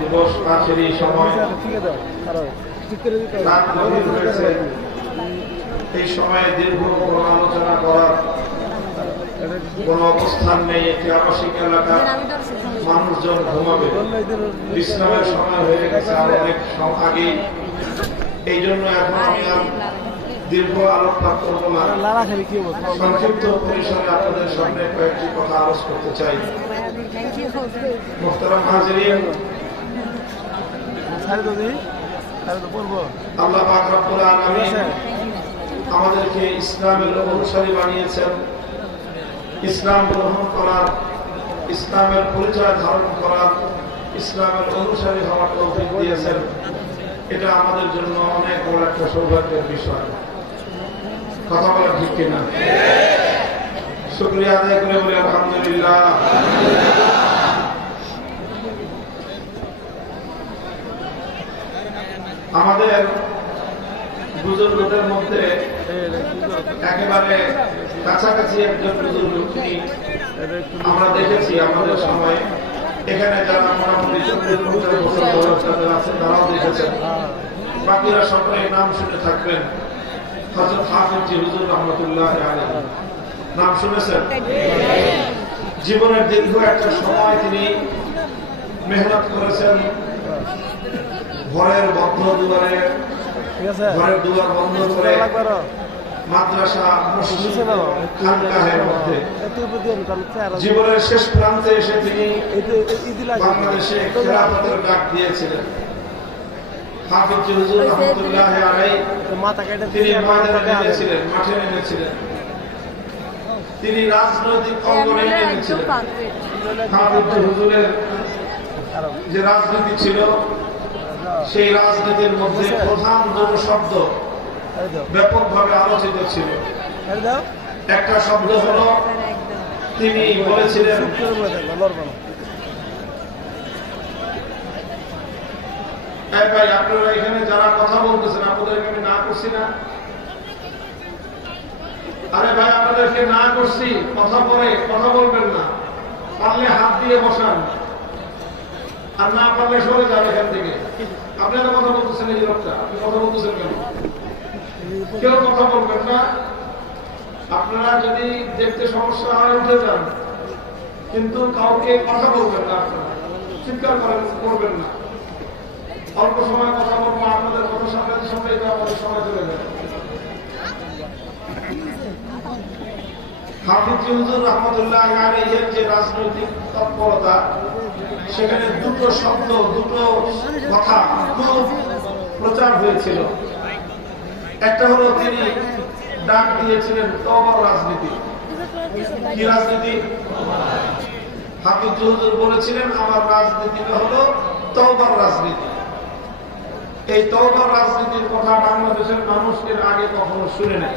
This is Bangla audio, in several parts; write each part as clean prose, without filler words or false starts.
দিবস আজকের এই সময় এই সময়ে দীর্ঘ কোন আলোচনা করার কোন অবস্থান নেই। একটি আবাসিক এলাকার মানুষজন ঘুমাবে, বিশ্রামের সময় হয়ে গেছে আর অনেক আগে। এই জন্য এখন আমি দীর্ঘ আলোকপাত করবো না, সংক্ষিপ্ত পরিসরে আপনাদের সামনে কয়েকটি কথা আলোচ করতে চাই। মুহতারাম হাজিরিন, আল্লাহ পাক রব্বুল আলামিন আমাদেরকে ইসলামের অনুসারী বানিয়েছেন। ইসলাম গ্রহণ করার, ইসলামের পরিচয় ধারণ করার, ইসলামের অনুসারী হওয়ার তৌফিক দিয়েছেন। এটা আমাদের জন্য অনেক বড় একটা সৌভাগ্যের বিষয়। কথা বলা ঠিক কিনা? শুকরিয়া আদায় করে বলি আলহামদুলিল্লাহ। আমাদের বুজুর্গদের মধ্যে একেবারে কাছাকাছি একজন বুজুর্গ আমরা দেখেছি আমাদের সময়। এখানে যারা মোটামুটি 40-50 বছর বয়স যাদের আছে তারাও দেখেছেন, বাকিরা সকলে নাম শুনে থাকবেন। হযরত হাফিজ হুজুর রহমাতুল্লাহ আলাইহি নাম শুনেছেন? জীবনের দীর্ঘ একটা সময় তিনি মেহনত করেছেন। ঘরের বদ্ধ দুয়ারে, ঘরের দুয়ার বন্ধ করে মাদ্রাসা, মসজিদ, খানকাহের মধ্যে জীবনের শেষ প্রান্তে এসে তিনি বাংলাদেশে খেলাফতের ডাক দিয়েছিলেন। হাফিজ হুজুর রহমাতুল্লাহ আলাইহি তিনি ময়দানে নেমেছিলেন, মাঠে নেমেছিলেন, তিনি রাজনৈতিক অঙ্গনে নেমেছিলেন। হাফিজ হুজুরের যে রাজনীতি ছিল, সেই রাজনীতির মধ্যে প্রধান দুটো শব্দ ব্যাপকভাবে আলোচিত ছিল। একটা শব্দ হল, তিনি বলেছিলেন ভাই আপনারা এখানে যারা কথা বলতেছেন আপনাদেরকে আমি না করছি না? আরে ভাই আপনাদেরকে না করছি, কথা পরে কথা বলবেন না, পারলে হাত দিয়ে বসান, আর না পারলে সরে যান এখান থেকে। আপনারা কথা বলতেছেন, এই লোকটা আপনি কথা বলতেছেন কেন? কেউ কথা বলবেন না। আপনারা যদি দেখতে সমস্যা হয় উঠে যান, কিন্তু কাউকে কথা বলবেন না, আপনারা চিৎকার করবেন না। অল্প সময় কথা বলবো, আপনাদের কথা সামনে সামনে আমাদের সময় চলে যাবে। হাফিজ হুজুর রহমাতুল্লাহ আলাইহির যে রাজনৈতিক তৎপরতা, সেখানে দুটো শব্দ, দুটো কথা খুব প্রচার হয়েছিল। একটা হলো তিনি ডাক দিয়েছিলেন তওবার রাজনীতি। কি রাজনীতি? হাফিজ হুজুর বলেছিলেন আমার রাজনীতিটা হলো তওবার রাজনীতি। এই তওবার রাজনীতির কথা বাংলাদেশের মানুষ এর আগে কখনো শুনে নাই।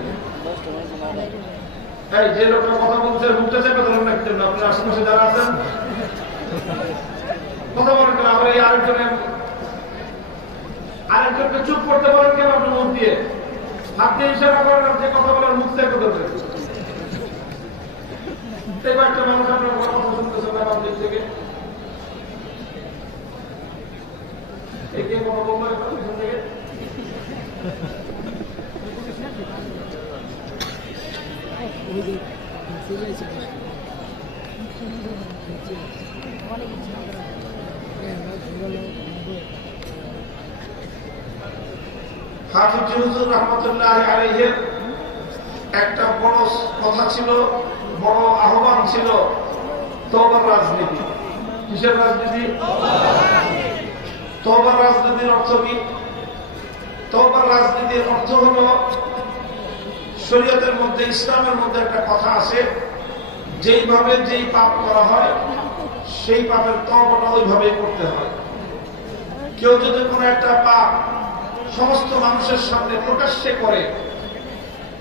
এই যে লোকটা কথা বলছে মুখটা চেপে ধরেন না কেন? আপনার আশেপাশে যারা আছেন কথা বলেন কেন? আবার এই আরেকজনকে চুপ করতে বলেন কেন? আপনি মুখ দিয়ে হাত দিয়ে ইশারা করেন, যে কথা বলার মুখ চেপে ধরবেন। একটা মানুষ আপনার কথা শুনতেছেন না বাম দিক থেকে, কথা বলবো পিছন থেকে। হাফিজ হুজুর রহমাতুল্লাহ আলাইহির একটা বড় কথা ছিল, বড় আহ্বান ছিল তওবার রাজনীতি। কিসের রাজনীতি? তওবার রাজনীতির অর্থ কি? তওবার রাজনীতির অর্থ হল, শরীয়তের মধ্যে, ইসলামের মধ্যে একটা কথা আছে, যেইভাবে যেই পাপ করা হয় সেই পাপের তওবাটা ওইভাবেই করতে হয়। কেউ যদি কোনো একটা পাপ সমস্ত মানুষের সামনে প্রকাশ্যে করে,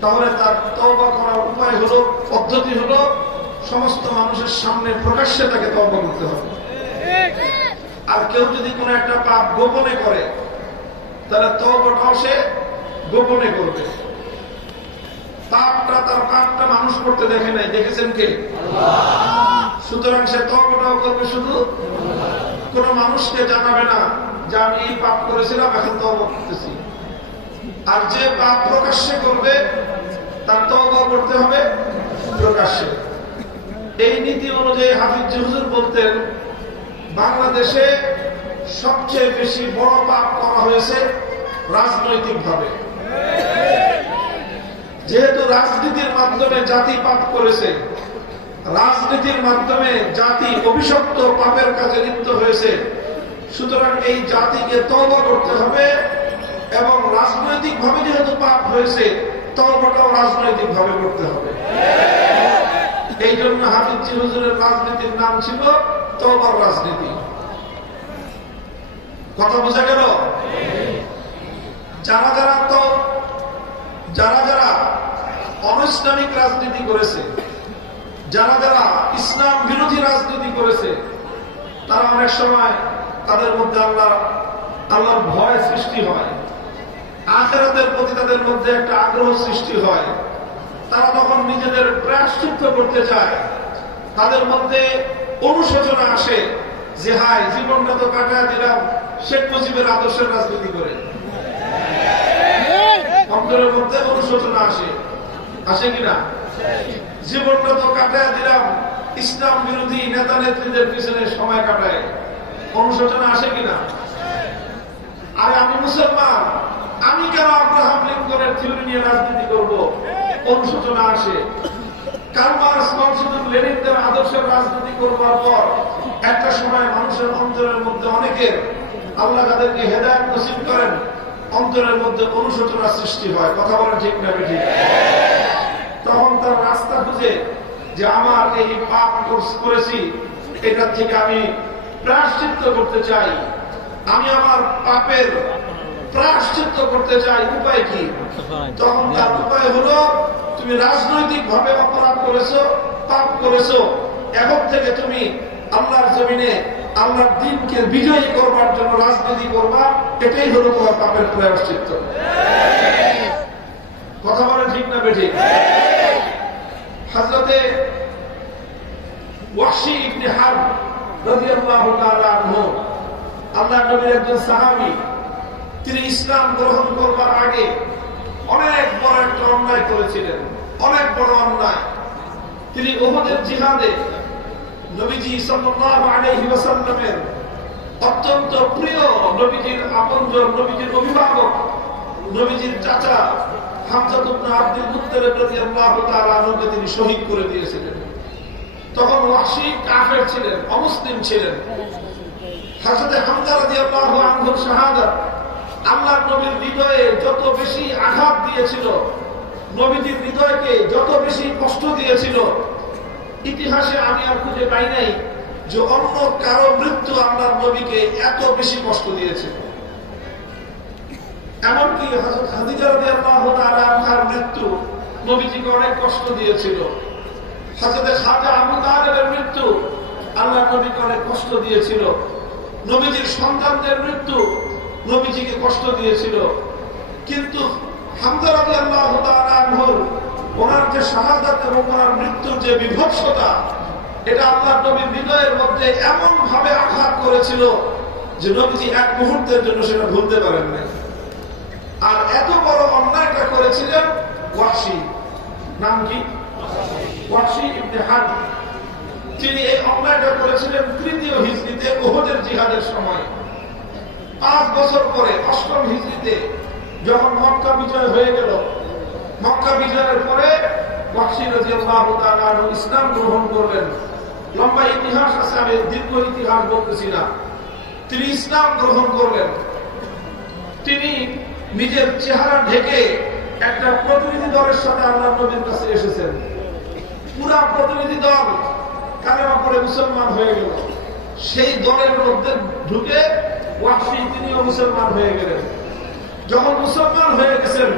তাহলে তার তওবা করার উপায় হলো, পদ্ধতি হলো, সমস্ত মানুষের সামনে প্রকাশ্যে তাকে তওবা করতে হবে। আর কেউ যদি কোনো একটা পাপ গোপনে করে, তাহলে তওবাটাও সে গোপনে করবে। পাপটা, তার পাপটা মানুষ করতে দেখে নাই, দেখেছেন কে? সুতরাং সে তওবাটাও করবে শুধু, কোন মানুষকে জানাবে না যে আমি এই পাপ করেছিলাম, এখন তওবা করতেছি। আর যে পাপ প্রকাশ্যে করবে তার তওবা করতে হবে প্রকাশ্যে। এই নীতি অনুযায়ী হাফিজ হুজুর বলতেন, বাংলাদেশে সবচেয়ে বেশি বড় পাপ করা হয়েছে রাজনৈতিক ভাবে। যেহেতু রাজনীতির মাধ্যমে জাতি পাপ করেছে, রাজনীতির মাধ্যমে জাতি অভিশপ্ত পাপের কাজে লিপ্ত হয়েছে, সুতরাং এই জাতিকে তওবা করতে হবে। এবং রাজনৈতিক ভাবে যেহেতু পাপ হয়েছে, তওবাটাও রাজনৈতিক ভাবে করতে হবে। এই জন্য হাফিজ হুজুরের রাজনীতির নাম ছিল তওবার রাজনীতি। কথা বোঝা গেল? যারা যারা অনইসলামিক রাজনীতি করেছে, যারা যারা ইসলাম বিরোধী রাজনীতি করেছে, তারা অনেক সময় তাদের মধ্যে আল্লাহর ভয় সৃষ্টি হয়, আখিরাতের প্রতি তাদের মধ্যে একটা আগ্রহ সৃষ্টি হয়। তারা তখন নিজেদের প্রায়শ্চিত্ত করতে চায়, তাদের মধ্যে অনুশোচনা আসে যে হায়, জীবনটা তো কাটায় দিলাম শেখ মুজিবের আদর্শের রাজনীতি করে। অন্তরের মধ্যে অনুশোচনা আসে কিনা? জীবনটা তো কাটায় দিলাম ইসলাম বিরোধী নেতা নেত্রীদের পিছনে সময় কাটায়, অনুশোচনা আসে কিনা? আরে আমি মুসলমান, আমি কেন আব্রাহাম লিঙ্কনের থিওরি নিয়ে রাজনীতি করব? অনুশোচনা আসে। কার্ল মার্কস, লেনিনদের আদর্শের রাজনীতি করবার পর একটা সময় মানুষের অন্তরের মধ্যে অনেকের, আল্লাহ যাদেরকে হেদায়েত নসিব করেন, অন্তরের মধ্যে অনুশোচনা সৃষ্টি হয়। কথা বলেন ঠিক না ঠিক? তখন তার রাস্তা খুঁজে যে আমার এই পাপ করেছি, এটা থেকে আমি প্রায়শ্চিত্ত করতে চাই, আমি আমার পাপের প্রায়শ্চিত্ত করতে চাই। উপায় কি? তখন তার উপায় হলো, তুমি রাজনৈতিক ভাবে অপরাধ করেছো, পাপ করেছো, এখন থেকে তুমি আল্লাহর জমিনে আল্লাহর দ্বীনকে বিজয়ী করবার জন্য রাজনীতি করবা। এটাই হলো তোমার পাপের প্রায়শ্চিত্ত। কথা বলে ঠিক না বেঠিক? হযরতে ওয়াহশী ইবনে হারব রাদিয়াল্লাহু তাআলা আনহু, আল্লাহর নবীর একজন সাহাবী, তিনি ইসলাম গ্রহণ করবার আগে অনেক বড় একটা অন্যায় করেছিলেন, অনেক বড় অন্যায়। তিনি উহুদের জিহাদে নবীজি সাল্লাল্লাহু আলাইহি ওয়াসাল্লামের অত্যন্ত প্রিয়, নবীজির আপনজন, নবীজির অভিভাবক, নবীজির চাচা হামজা ইবনে আব্দুল মুত্তালিব রাদিয়াল্লাহু তাআলা আনহুকে তিনি শহীদ করে দিয়েছিলেন। তখন ওয়াহশী কাফের ছিলেন, অমুসলিম ছিলেন। হযরত হামজা রাদিয়াল্লাহু আনহুর শাহাদাত আল্লাহর নবীর হৃদয়ে যত বেশি আঘাত দিয়েছিল, নবীজির হৃদয়কে যত বেশি কষ্ট দিয়েছিল, ইতিহাসে আমি আর খুঁজে পাই নাই যে অন্য কারো মৃত্যু আল্লাহর নবীকে এত বেশি কষ্ট দিয়েছিল। এমনকি হযরত খাদিজা রাদিয়াল্লাহু তাআলা আনহার মৃত্যু নবীজিকে অনেক কষ্ট দিয়েছিল। হযরত খাজা আবু তালেবের মৃত্যু আল্লাহর নবীকে অনেক কষ্ট দিয়েছিল। নবীজির সন্তানদের মৃত্যু নবীজিকে কষ্ট দিয়েছিল। কিন্তু হামজা রাদিয়াল্লাহু তাআলা আনহুর ওনার যে শাহাদাত এবং ওনার মৃত্যুর যে বিভৎসতা, এটা আল্লাহর নবীর হৃদয়ের মধ্যে এমন ভাবে আঘাত করেছিল যে নবীজি এক মুহূর্তের জন্য সেটা ভুলতে পারেন না। আর এত বড় অন্যায়টা করেছিলেন ওয়াহশী, নাম কি? ওয়াহশী ইবনে হারব। তিনি এই অন্যায়টা করেছিলেন ৩য় হিজরিতে উহুদের জিহাদের সময়। ৫ বছর পরে ৮ম হিজরিতে যখন মক্কা বিজয় হয়ে গেল, মক্কা বিজয়ের পরে ওয়াহশী রাদিয়াল্লাহু তাআলা আনহু ইসলাম গ্রহণ করলেন। লম্বা ইতিহাস আছে, আমি দীর্ঘ ইতিহাস বলতেছি না। তিনি ইসলাম গ্রহণ করলেন। তিনি নিজের চেহারা ঢেকে একটা প্রতিনিধি দলের সাথে আল্লাহর নবীর কাছে এসেছেন। পুরা প্রতিনিধি দল কালেমা পড়ে মুসলমান হয়ে গেল। সেই দলের মধ্যে ঢুকে ওয়াহশী তিনিও মুসলমান হয়ে গেলেন। যখন মুসলমান হয়ে গেছেন,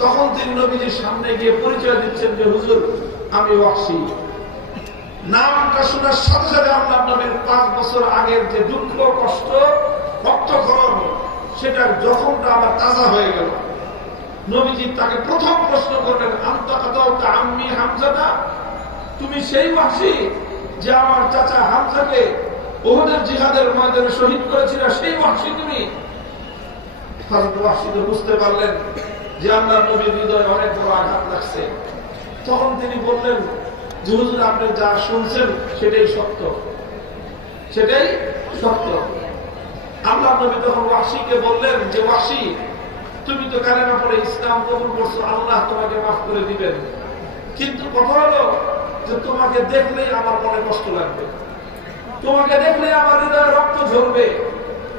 তখন তিনি নবীজির সামনে গিয়ে পরিচয় দিচ্ছেন যে হুজুর, আমি ওয়াহশী। নামটা শোনার সাথে সাথে আল্লাহর নবীর ৫ বছর আগের যে দুঃখ, কষ্ট, রক্তক্ষরণ, সেটার জখমটা আবার তাজা হয়ে গেল। নবীজি তাকে প্রথম প্রশ্ন করলেন, আনতা কাতালতা আম্মি হামজাতা, তুমি সেই ওয়াহশী যে আমার চাচা হামজাকে উহুদের জিহাদের ময়দানে শহীদ করেছিল, সেই ওয়াহশী তুমি? হযরত ওয়াহশী বুঝতে পারলেন যে আল্লাহর নবীর হৃদয়ে অনেক বড় আঘাত লাগছে। তখন তিনি বললেন যে হুজুর, আপনি যা শুনছেন সেটাই সত্য, সেটাই সত্য। আল্লাহর নবী তখন ওয়াহশীকে বললেন যে ওয়াহশী, তুমি তো কালেমা পড়ে ইসলাম কবুল করছো, আল্লাহ তোমাকে মাফ করে দিবেন, কিন্তু কথা হলো যে তোমাকে দেখলেই আমার মনে কষ্ট লাগবে, তোমাকে দেখলে আমার হৃদয়ে রক্ত ঝরবে,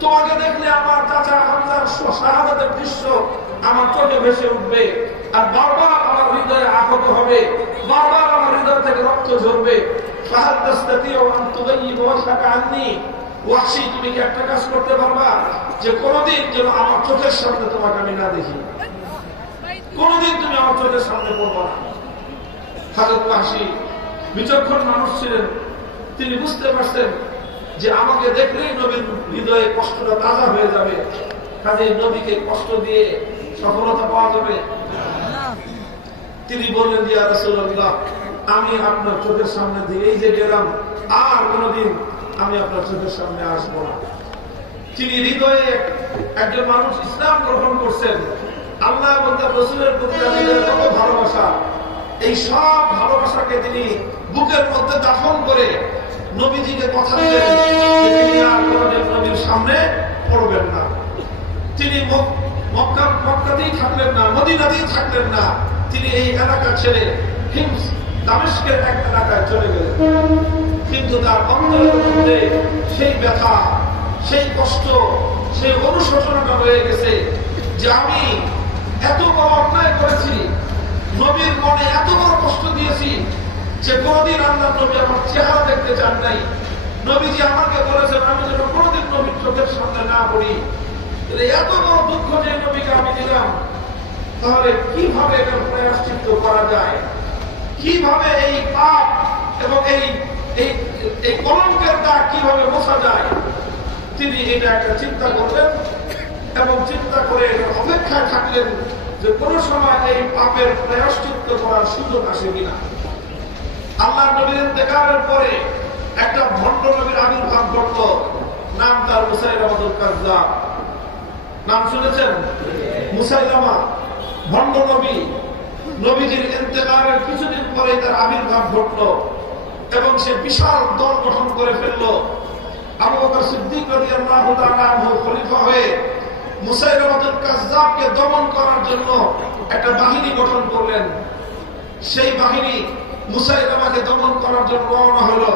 তোমাকে দেখলে আমার চাচা হামজার শাহাদাতের দৃশ্য আমার চোখে ভেসে উঠবে, আর বারবার আমার হৃদয়ে আহত হবে, বারবার আমার হৃদয় থেকে রক্ত ঝরবে। ফাহাল তাস্তাতিউ আন তুগাইয়িব ওয়াজহাকা আন্নী, ওয়াহশী, তুমি কি একটা কাজ করতে পারবা যে কোনদিন যেন আমার চোখের সামনে তোমাকে আমি না দেখি, কোনদিন তুমি আমার চোখের সামনে পড়বা না। হযরত ওয়াহশী বিচক্ষণ মানুষ ছিলেন, তিনি বুঝতে পারছেন যে আমাকে দেখলেই নবীর হৃদয়ে কষ্টটা তাজা হয়ে যাবে, কাজেই নবীকে কষ্ট দিয়ে সফলতা পাওয়া যাবে। তিনি বললেন, ইয়া রাসূলুল্লাহ, আমি আপনার চোখের সামনে দিয়েই যে গেলাম, আর কোনদিন আমি আপনার চোখের সামনে আসবো না। তিনি হৃদয়ে একজন মানুষ ইসলাম গ্রহণ করছেন, আল্লাহ এবং তার রাসূলের প্রতি কত ভালোবাসা, এই সব ভালোবাসাকে তিনি বুকের মধ্যে দাফন করে নবীজিকে কথা দিলেন যে তিনি আর কোনদিন নবীর সামনে পড়বেন না। তিনি মক্কাতেই থাকলেন না, মদিনাতেই থাকলেন না, তিনি এই এলাকা ছেড়ে হিমস দামেস্কের এক এলাকায় চলে গেলেন। কিন্তু তার অন্তরের মধ্যে সেই ব্যথা, সেই কষ্ট, সেই অনুশোচনাটা রয়ে গেছে যে আমি এত বড় অন্যায় করেছি, নবীর মনে এত বড় কষ্ট দিয়েছি যে কোনদিন আল্লাহ নবী আমার চেহারা দেখতে চান নাই। নবীজি আমাকে বলেছেন আমি যেন কোনদিন নবীর চোখের সামনে না পড়ি। এত বড় দুঃখ যে নবীকে আমি দিলাম, তাহলে কিভাবে এটার প্রায়শ্চিত্ত করা যায়, কিভাবে এই পাপ এবং এই কলঙ্কের দাগ কিভাবে মোছা যায়, তিনি এটা একটা চিন্তা করলেন এবং চিন্তা করে অপেক্ষায় থাকলেন যে কোন সময় এই পাপের প্রায়শ্চিত্ত করার সুযোগ আসে কিনা। আল্লাহর নবীর ইন্তেকালের পরে একটা ভণ্ড নবীর আবির্ভাব ঘটল, নাম তার মুসাইলামাতুল কাযযাব। নাম শুনেছেন? মুসাইলামা ভণ্ড নবী। নবীজির ইন্তেকালের কিছুদিন পরে তার আবির্ভাব ঘটল এবং সে বিশাল দল গঠন করে ফেলল। আবু বকর সিদ্দিক রাদিয়াল্লাহু তাআলা আনহু খলিফা হয়ে মুসাইলামাতুল কাযযাবকে দমন করার জন্য একটা বাহিনী গঠন করলেন। সেই বাহিনী মুসাইলামাকে দমন করার জন্য রওনা হলো।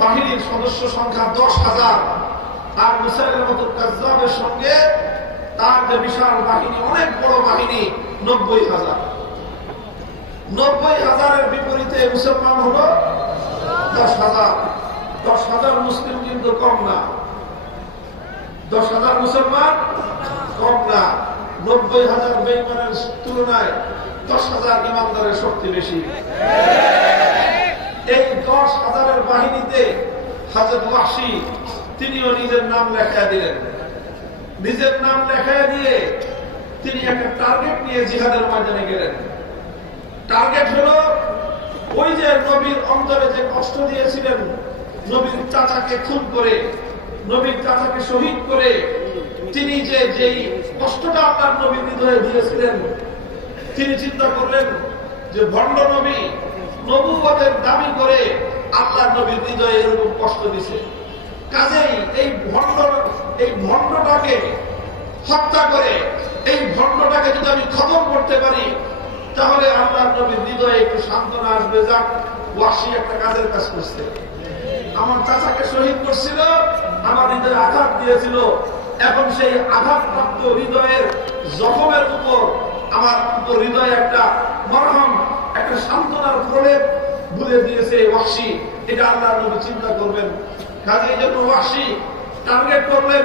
বাহিনীর সদস্য সংখ্যা 10,000, আর মুসাইলামাতুল কাযযাবের সঙ্গে তার যে বিশাল বাহিনী, অনেক বড় বাহিনী, 90,000। 90,000-এর বিপরীতে মুসলমান হলো 10,000। 10,000 মুসলিম কিন্তু কম না, 10,000 মুসলমান কম না। 90,000 বেঈমানের তুলনায় 10,000 ইমানদারের শক্তি বেশি। এই 10,000-এর বাহিনীতে হযরত ওয়াহশী তিনিও নিজের নাম লেখায় দিলেন। নিজের নাম লেখায় দিয়ে তিনি একটা টার্গেট নিয়ে জিহাদের ময়দানে গেলেন। টার্গেট হলো ওই যে নবীর অন্তরে যে কষ্ট দিয়েছিলেন, নবীর চাচাকে খুন করে, নবীর চাচাকে শহীদ করে তিনি যেই কষ্টটা আপনার নবীর হৃদয়ে দিয়েছিলেন, তিনি চিন্তা করলেন যে ভণ্ড নবী নবুয়তের দাবি করে আল্লাহর নবীর হৃদয়ে এরকম কষ্ট দিছে, কাজেই এই ভণ্ডটাকে হত্যা করে এই ভণ্ডটাকে যদি আমি খতম করতে পারি তাহলে আল্লাহর নবীর হৃদয়ে একটু সান্ত্বনা আসবে। যাক, ওয়াহশী একটা কাজের কাজ করছে, আমার চাচাকে শহীদ করছিল, আমার হৃদয়ে আঘাত দিয়েছিল, এখন সেই আঘাতপ্রাপ্ত হৃদয়ের জখমের উপর আমার উপর হৃদয়ে একটা মরহম, একটা সান্ত্বনার প্রলেপ ভুলে দিয়েছে ওয়াহশী। এটা আল্লাহর নবী চিন্তা করবেন। কাজে এই জন্য ওয়াহশী টার্গেট করলেন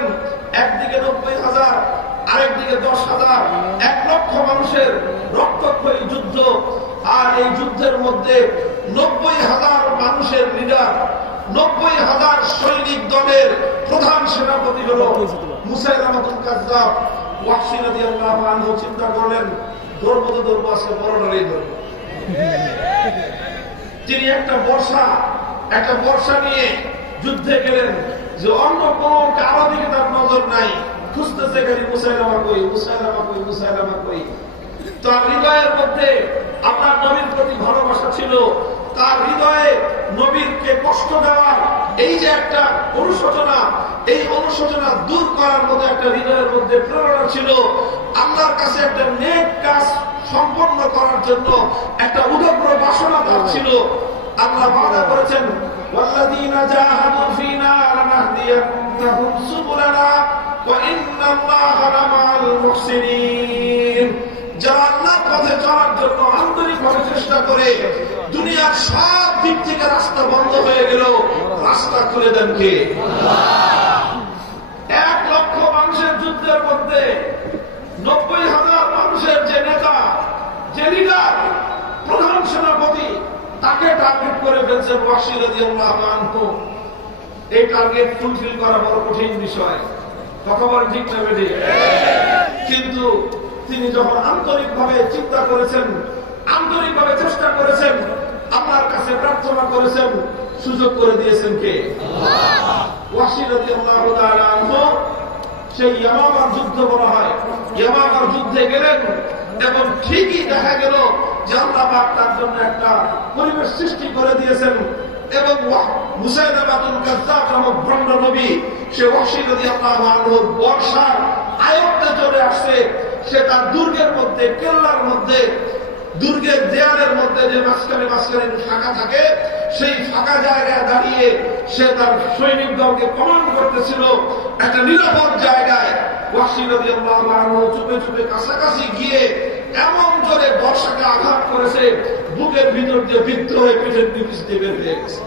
একদিকে 90,000, আরেকদিকে 10,000, 1 লক্ষ মানুষের রক্তক্ষয়ী যুদ্ধ। আর এই যুদ্ধের মধ্যে 90,000 মানুষের লিডার, 90,000 সৈনিক দলের প্রধান সেনাপতি হল মুসাইলামাতুল কাযযাব। ওয়াহশী রাদিয়াল্লাহু আনহু চিন্তা করলেন, ধর্ম তো ধর্ম আছে, বড় লড়াই ধর্ম। তিনি একটা বর্ষা একটা বর্ষা নিয়ে যুদ্ধে গেলেন, যে অন্য কোন কারো দিকে তার নজর নাই, খুঁজতেছে খালি মুসাইলামা কই, মুসাইলামা কই, মুসাইলামা কই। তার হৃদয়ের মধ্যে আপনার নবীর প্রতি ভালোবাসা ছিল, তার হৃদয়ে নবীরকে কষ্ট দেওয়ার এই যে একটা অনুশোচনা, এই অনুশোচনা দূর করার মতো একটা হৃদয়ের মধ্যে প্রেরণা ছিল। আল্লাহর কাছে একটা নেক কাজ সম্পন্ন করার জন্য একটা উদগ্র বাসনা তার ছিল। আল্লাহ ওয়াদা করেছেন, ওয়াল্লাযীনা জাহাদু ফীনা লানাহদিয়ান্নাহুম সুবুলানা ওয়া ইন্নাল্লাহা লামাআল মুহসিনিন। যারা আল্লাহর পথে চলার জন্য আন্তরিকভাবে চেষ্টা করে, দুনিয়ার সব দিক থেকে রাস্তা বন্ধ হয়ে গেল, রাস্তা খুলে দেন কে? আল্লাহ। 1 লক্ষ মানুষের যুদ্ধের মধ্যে 90,000 মানুষের যে নেতা, যে লিডার, প্রধান সেনাপতি, তাকে টার্গেট করে ফেলছেন ওয়াহশী রাদিয়াল্লাহু আনহু। এই টার্গেট ফুলফিল করা বড় কঠিন বিষয়, কথা বলেন ঠিক না বেটি? কিন্তু তিনি যখন আন্তরিকভাবে চিন্তা করেছেন, আন্তরিকভাবে চেষ্টা করেছেন, আল্লাহর কাছে প্রার্থনা করেছেন, সুযোগ করে দিয়েছেন কে? আল্লাহ। ওয়াহশী রাদিয়াল্লাহু তাআলা আনহু সেই ইয়ামামার যুদ্ধ বলা হয়, ইয়ামামার যুদ্ধে গেলেন এবং ঠিকই দেখা গেল যে আল্লাহ পাক তার জন্য একটা পরিবেশ সৃষ্টি করে দিয়েছেন। এবং মুসাইলামাতুল কাযযাব নামক ভণ্ড নবী, সে ওয়াহশী রাদিয়াল্লাহু আনহুর বর্ষার আয়ত্তে চলে আসছে। সে তার দুর্গের মধ্যে, কেল্লার মধ্যে, দুর্গের দেয়ালের মধ্যে যে মাঝখানে মাঝখানে ফাঁকা থাকে, সেই ফাঁকা জায়গায় দাঁড়িয়ে সে তার সৈনিক দলকে কমান্ড করতেছিল। একটা নিরাপদ জায়গায় ওয়াহশী রাদিয়াল্লাহু আনহু চুপে চুপে কাছাকাছি গিয়ে এমন জোরে বর্ষাকে আঘাত করেছে, বুকের ভিতর দিয়ে বিদ্ধ হয়ে পিঠের নিচ দিয়ে বের হয়ে গেছে,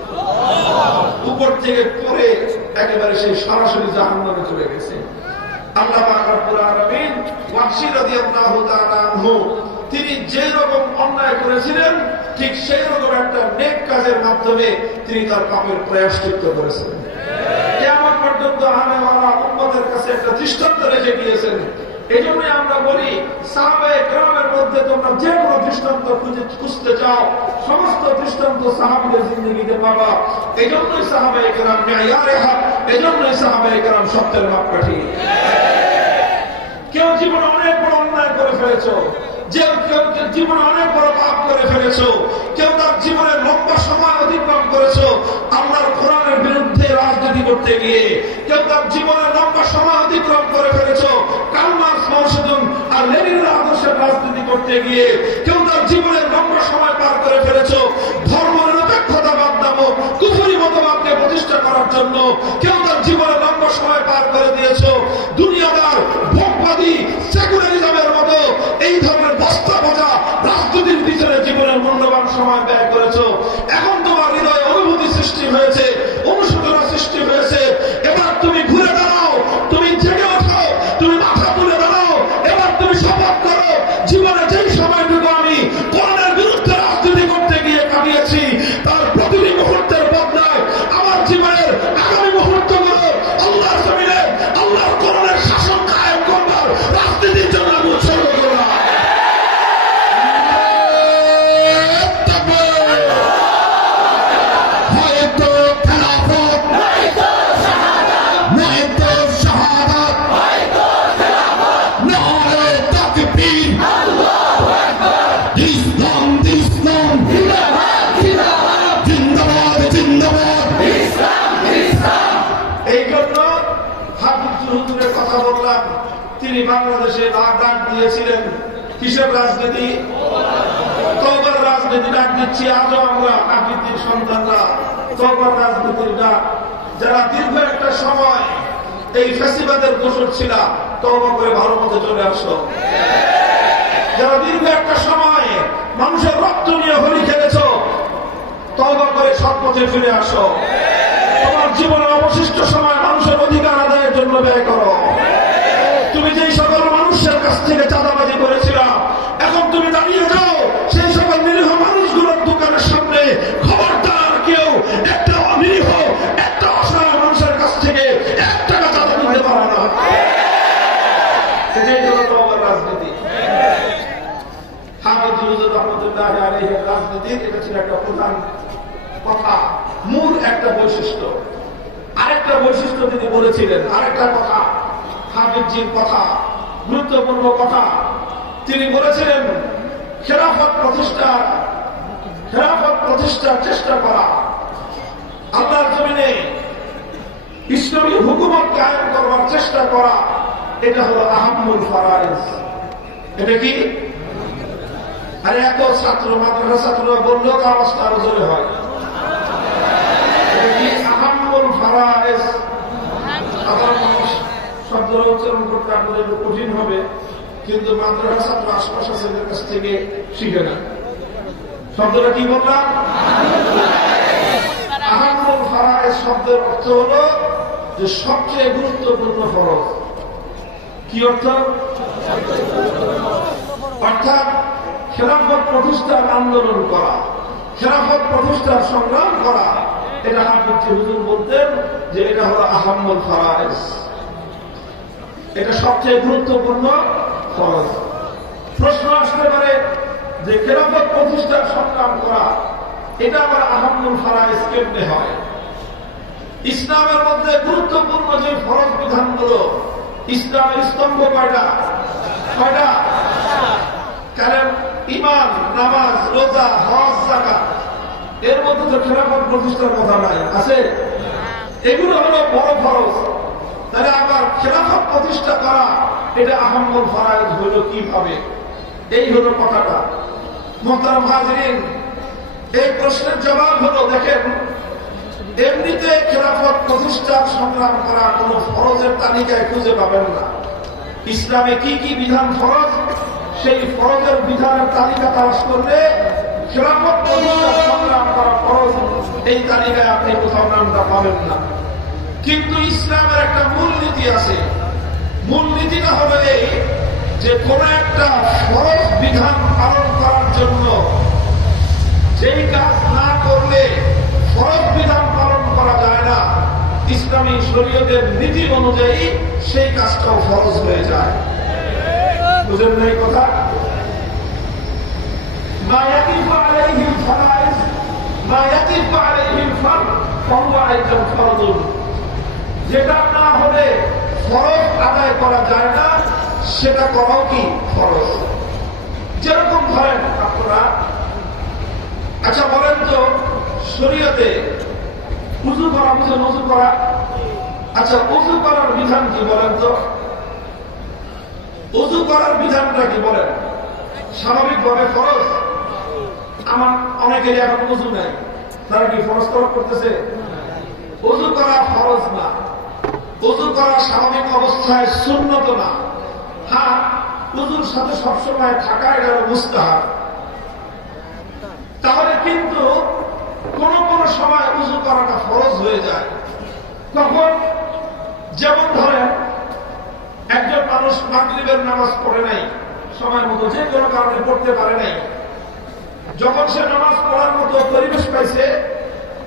উপর থেকে পড়ে একেবারে সেই সরাসরি জাহান্নামে চলে গেছে। আল্লাহ পাক রব্বুল আলামিন ওয়াহশী রাদিয়াল্লাহু তাআলা আনহু তিনি যে রকম অন্যায় করেছিলেন, ঠিক সেই রকম একটা নেক কাজের মাধ্যমে তিনি তার পাপের প্রায়শ্চিত্ত করেছেন। কিয়ামত পর্যন্ত আনেওয়ালা উম্মতের কাছে একটা দৃষ্টান্ত রেখে গিয়েছেন। এই জন্যই আমরা বলি, সাহাবায়ে কেরামের মধ্যে তোমরা যে কোনো দৃষ্টান্ত খুঁজতে চাও, সমস্ত দৃষ্টান্ত সাহাবীদের জিন্দেগিতে পাবা। এই জন্যই সাহাবায়ে কেরাম মেয়ারে হক, এই জন্যই সাহাবায়ে কেরাম সত্যের মাপকাঠি। কেউ জীবনে অনেক বড় অন্যায় করে ফেলেছ, যে কেউ জীবনে অনেক বড় পাপ করে ফেলেছ, কেউ তার জীবনের লম্বা সময় অতিক্রম করেছ আল্লাহর কোরআনের বিরুদ্ধে রাজনীতি করতে গিয়ে, কেউ তার জীবনের লম্বা সময় অতিক্রম করে ফেলেছ কার্ল মার্কস, মাও সেতুং আর লেনিনের আদর্শের রাজনীতি করতে গিয়ে, কেউ তার জীবনের লম্বা সময় পার করে ফেলেছ ধর্ম নিরপেক্ষতাবাদ নামক কুফরি মতবাদকে প্রতিষ্ঠা করার জন্য, কেউ তার জীবনের লম্বা সময় পার করে দিয়েছ দুনিয়াদার ভোগবাদী সেকুলারিজমের মতো এই ধরনের বস্তা বোঝা রাজনীতির পিছনে জীবনের মূল্যবান সময় ব্যয় করেছ। এখন তোমার হৃদয়ে অনুভূতি সৃষ্টি হয়েছে, অনুশোচনা সৃষ্টি হয়েছে। এবার তুমি ঘুরে দাঁড়াও, তুমি জেগে ওঠো, তুমি মাথা তুলে দাঁড়াও। এবার তুমি শপথ করো, জীবনে যেই সময়টুকু আমি কোরআনের বিরুদ্ধে রাজনীতি করতে গিয়ে কাটিয়েছি, তার প্রতিটি মুহূর্তের বদলায় আমার জীবনের আগামী মুহূর্তগুলো আল্লাহর জমিনে আল্লাহর কোরআনের শাসন কায়েম করবার রাজনীতির জন্য আমি উৎসর্গ করলাম। কথা বললাম, তিনি বাংলাদেশে ডাক দিয়েছিলেন কিসের রাজনীতি? তওবার রাজনীতি ডাক দিচ্ছি আজও আমরা, আকৃতির সন্তানরা তওবার রাজনীতির ডাক। যারা দীর্ঘ একটা সময় এই ফ্যাসিবাদের দোষর ছিল, তওবা করে ভালো মতো চলে আসো। যারা দীর্ঘ একটা সময় মানুষের রক্ত নিয়ে হোলি খেলেছ, তওবা করে সৎ পথে ফিরে আসো। তোমার জীবনের অবশিষ্ট সময় মানুষের অধিকার আদায়ের জন্য ব্যয় করো। তুমি যেই সকল মানুষের কাছ থেকে চাঁদাবাজি করেছিলা, এখন তুমি দাঁড়িয়ে যাও সেই সকল নিরীহ মানুষগুলোর দোকানের সামনে। খবরদার কেউ একটা নিরীহ, একটা অসহায় মানুষের কাছ থেকে 1 টাকা চাঁদা নিতে পারে না। এটাই হলো তওবার রাজনীতি। হামিদ রহমতুল্লাহ আলাইহির রাজনীতির এটা ছিল একটা প্রধান কথা, মূল একটা বৈশিষ্ট্য। আরেকটা বৈশিষ্ট্য তিনি বলেছিলেন, আরেকটা কথা, হাফিজজির কথা, গুরুত্বপূর্ণ কথা। তিনি বলেছিলেন খেলাফত প্রতিষ্ঠার চেষ্টা করা, আল্লাহর জমিনে ইসলামী হুকুমত কায়েম করবার চেষ্টা করা, এটা হলো আহাম্মুল ফারাইজ। এটা কি? আরে এত ছাত্র, মাদ্রাসা ছাত্ররা বললেও আওয়াজটা আরো জোরে হয়। এটা কি আহাম্মুল ফারাইজ? সাধারণ মানুষ শব্দটা উচ্চারণ করতে আপনাদের কঠিন হবে, কিন্তু মাদ্রাসা ছাত্র আশপাশ আছে কাছ থেকে শিখে না। শব্দটা কি বললাম? আহাম্মুল ফারাইজ শব্দের অর্থ হলো যে সবচেয়ে গুরুত্বপূর্ণ ফরজ। কি অর্থ? অর্থাৎ খেলাফত প্রতিষ্ঠার আন্দোলন করা, খেলাফত প্রতিষ্ঠার সংগ্রাম করা, এটা হাফিজ হুজুর বলতেন যে এটা হলো আহাম্মুল ফারাইজ, এটা সবচেয়ে গুরুত্বপূর্ণ ফরজ। প্রশ্ন আসতে পারে যে খেলাফত প্রতিষ্ঠার সংগ্রাম করা এটা আবার আহাম্মুল ফারাইজ কেমনে হয়? ইসলামের মধ্যে গুরুত্বপূর্ণ যে ফরজ বিধানগুলো, ইসলামের স্তম্ভ কয়টা? কারণ ঈমান, নামাজ, রোজা, হজ, যাকাত, এর মধ্যে তো খেলাফত প্রতিষ্ঠার কথা নাই, আছে? এগুলো হলো বড় ফরজ। তাহলে আবার খেলাফত প্রতিষ্ঠা করা এটা আহাম্মুল ফারাইজ হলো কিভাবে? এই হলো কথাটা। মুহতারাম হাজিরিন, এই প্রশ্নের জবাব হলো, দেখেন, এমনিতে খেলাফত প্রতিষ্ঠার সংগ্রাম করা কোন ফরজের তালিকায় খুঁজে পাবেন না। ইসলামে কি কি বিধান ফরজ, সেই ফরজের বিধানের তালিকা তালাশ করলে খেলাফত প্রতিষ্ঠার সংগ্রাম করা ফরজ, এই তালিকায় আপনি কোথাও নামটা পাবেন না। কিন্তু ইসলামের একটা মূলনীতি আছে। মূলনীতিটা হলো এই যে কোন একটা ফরজ বিধান পালন করার জন্য যেই কাজ না করলে ফরজ বিধান পালন করা যায় না, ইসলামী শরীয়তের নীতি অনুযায়ী সেই কাজটাও ফরজ হয়ে যায়। বুঝেন না এই কথা? মা ইয়াকিফু আলাইহিল ফারাইজ, মা ইয়াকিফু আলাইহিল ফারদ ফাহুয়া আইতাম ফরজুন। যেটা না হলে ফরজ আদায় করা যায় না, সেটা করাও কি ফরজ। যেরকম ধরেন আপনারা, আচ্ছা বলেন তো, শরীয়তে উযু করা, বুঝেন উযু করা? আচ্ছা উযু করার বিধান কি বলেন তো? উযু করার বিধানটা কি বলেন? স্বাভাবিকভাবে ফরজ। আমার অনেকেরই এখন উযু নাই, তারা কি ফরজ তরক করতেছে? উযু করা ফরজ না, উযু করা স্বাভাবিক অবস্থায় সুন্নত না। হ্যাঁ, উযুর সাথে সবসময় থাকা এটা মুস্তাহাব। তাহলে কিন্তু কোন কোন সময় উযু করাটা ফরজ হয়ে যায়। তখন যেমন ধরেন একজন মানুষ মাগরিবের নামাজ পড়ে নাই সময় মতো, যে কোনো কারণে পড়তে পারে নাই, যখন সে নামাজ পড়ার মতো পরিবেশ পাইছে,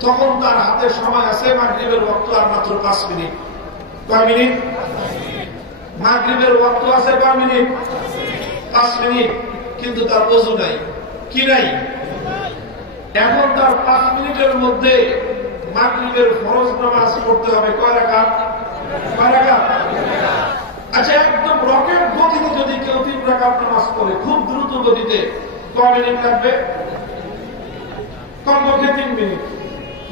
তখন তার হাতে সময় আছে মাগরিবের ওয়াক্ত আর মাত্র 5 মিনিট। কয় মিনিট? মাগরিবের ওয়াক্ত আছে কয় মিনিট? 5 মিনিট। কিন্তু তার ওযু নাই। কি নাই? এখন তার 5 মিনিটের মধ্যে মাগরিবের ফরজ নামাজ পড়তে হবে কয় রাকাত? আচ্ছা একদম রকেট গতিতে যদি কেউ 3 রাকাত নামাজ পড়ে, খুব দ্রুত গতিতে, কয় মিনিট লাগবে? কমপক্ষে 3 মিনিট।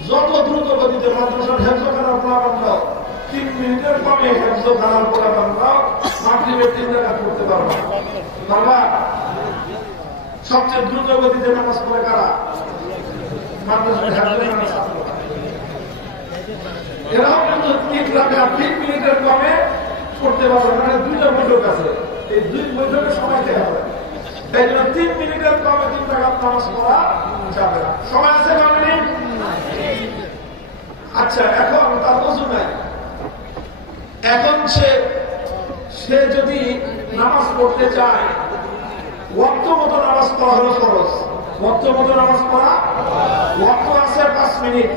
যত দ্রুত গতিতে মাদ্রাসার হেফজখানার পোলাপানরাও 3 মিনিটের কমে হেফজখানার পোলাপানরাও মাগরিবের 3 রাকাত পড়তে পারবা। সবচেয়ে দ্রুত গতিতে নামাজ পড়ে কারা? মাদ্রাসার হেফজখানার ছাত্র। এরাও কিন্তু 3 রাকাত 3 মিনিটের কমে করতে পারবে। মানে 2টা বৈঠক আছে, এই 2 বৈঠকের সময় দেওয়া হবে। তাই জন্য 3 মিনিটের কমে 3 রাকাত নামাজ পড়া যাবে না। সময় আছে কয় মিনিট? আচ্ছা এখন তার ওযু নাই, এখন সে যদি নামাজ পড়তে চায়, ওয়াক্ত মতো নামাজ পড়া হলো ফরজ। ওয়াক্ত মতো নামাজ পড়া, ওয়াক্ত আছে 5 মিনিট।